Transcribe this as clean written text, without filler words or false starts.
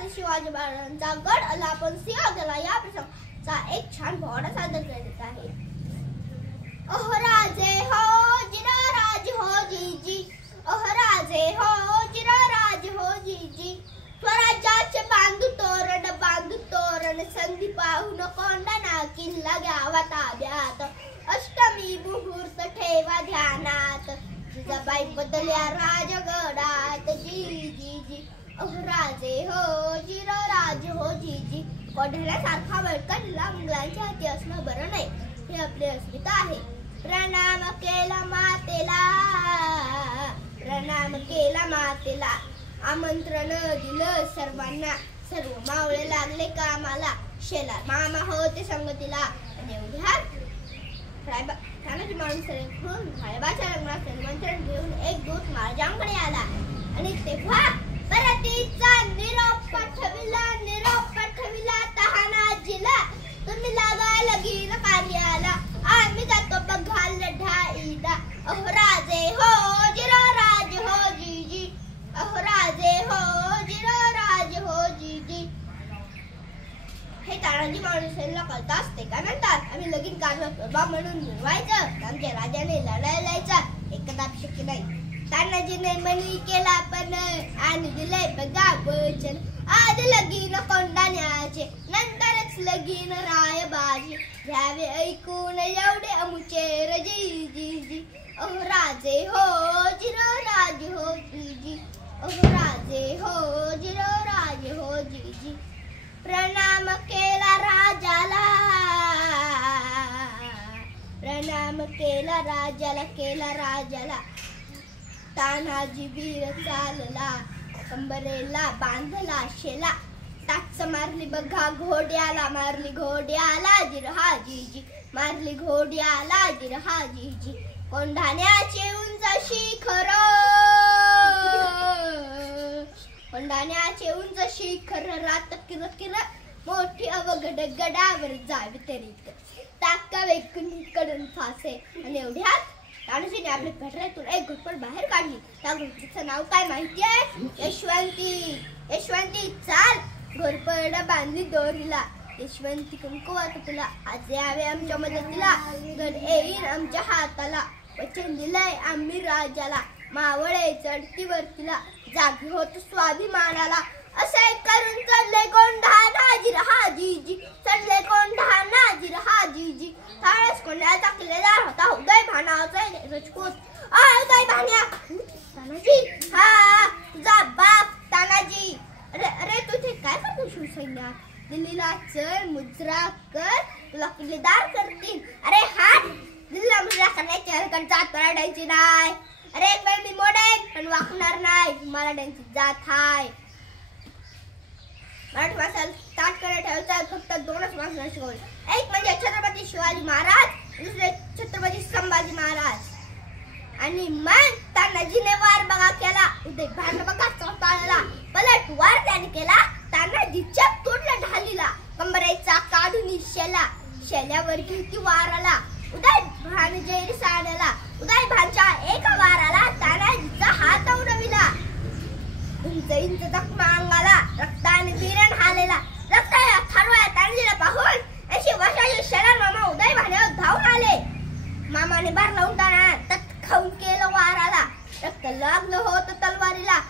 छत्रपती शिवाजी महाराजांचा गड आला पण सिंहगडला या प्रसंगाचा एक छान बोर्ड सादर करण्यात आहे। ओह राजे हो जिराराज हो जीजी, ओह राजे हो जिराराज हो जीजी, स्वराज्याचे बांधू तोरण संधी पाहून कोंढाणा किल्ला घ्यावा ताब्यात, अष्टमी मुहूर्त ठेवा ध्यानात, जिजाबाई बदल्या राजगडात जी जी जी, ओह राजे हो जिराराज हो जीजी। कोंढाण्यासारखा बळकट किल्ला मुघलांच्या हाती असणं बरं नाही, हे आपली अस्मिता आहे। प्रणाम केला मातेला, आमंत्रण दिलं सर्वांना, सर्व मावळे लागले कामाला, शेलार मामा होते संगतीला, आणि एवढ्यात तानाजी मालुसरेकडून साहेबाच्या लग्नात निमंत्रण घेऊन एक दूत महाराजांकडे आला, आणि तेव्हा परतीचा निरोप पाठविला तानाजीला, तुम्ही लागा लगीन कार्याला, आम्ही जातो बघाल ढाईला, ओह राजे हो जिराराज हो जीजी, ओह राजे हो जिराराज हो जीजी। हे तानाजी मालुसरेला कळत असते का नंतर आम्ही लगीन कार्य प्रभाव म्हणून मिळवायचं, आमच्या राजाने लढायला जायचं एकदा शक्य नाही। तानाजीने मनी केला पण आणि दिले बघा वचन, आज लगीन कोंढाण्याचे नंतरच लगीन रायबाजी, घ्यावे ऐकून एवढे अमुचेर जी जी जी, ओह राजे हो जिराराज हो जीजी, ओह राजे हो जिराराज हो जीजी। प्रणाम केला राजाला, तानाजी वीर चालला, कंबरेला बांधला शेला, टाच मारली बघा घोड्याला, मारली घोड्याला जिरहा जीजी, मारली घोड्याला जिरहा जीजी। कोंढाण्याचे उंच शिखर रात किर मोठी अवघड गडावर जावे तरीत, टाका वेकडून फासे, आणि एवढ्यात तानाजीने आपल्या गटारातून एक घोटपट बाहेर काढली। त्या घोटपटीचं नाव काय माहितीये? यशवंती चाल, घोरपड बांधली दोरीला, यशवंती कुंकुवात तुला, आज यावे आमच्या मदतीला, गड येईन आमच्या हाताला, वचन दिलंय आम्ही राजाला, मावळे चढती वरतीला, जागी होत स्वाभिमानाला, असे करून चढले कोंढाणा जिरहा जीजी, चढले कोंढाणा जिरहा जीजी। थाळस कोंढाण्याचा किल्लेदार होता उदय भानाचा राजपूत। उदय भान्या, तानाजी, हा तुझा बाप तानाजी, अरे तू इथे काय करतो शिवसैन्यात? दिल्लीला चल, मुजरा कर, तुला किल्लेदार करतील। अरे हात, दिल्लीला मुजरा करण्याची हरकत जात मराठ्यांची नाही, अरे एक वेळ मी मोडेन पण वाकणार नाही, मराठ्यांची जात हाय। मराठी माणसाला ताट करत ठेवायचा फक्त दोनच माणसांना शिकवले, एक म्हणजे छत्रपती शिवाजी महाराज, दुसरे छत्रपती संभाजी महाराज। आणि मग तानाजीने वार बघा केला, उदय भान बघा चौताळला, पलट वार त्याने केला, तानाजीच्या तोडला ढालीला, कंबरेचा काढून शेल्यावर घेती वाराला, उदय भान जैरी साडला, उदय भानच्या एका वाराला तानाजीचा हात उडविला, इंच जखमा अंगाला, रक्ताने धीरण हालेला, रक्ताला थारवाया तानाजीला पाहून 80 वर्षाचे शेलार मामा उदय भान्यावर धावून आले। मामाने बार लावून ताना तट खाऊन केलं वाराला, रक्त लागलं होतं तलवारीला,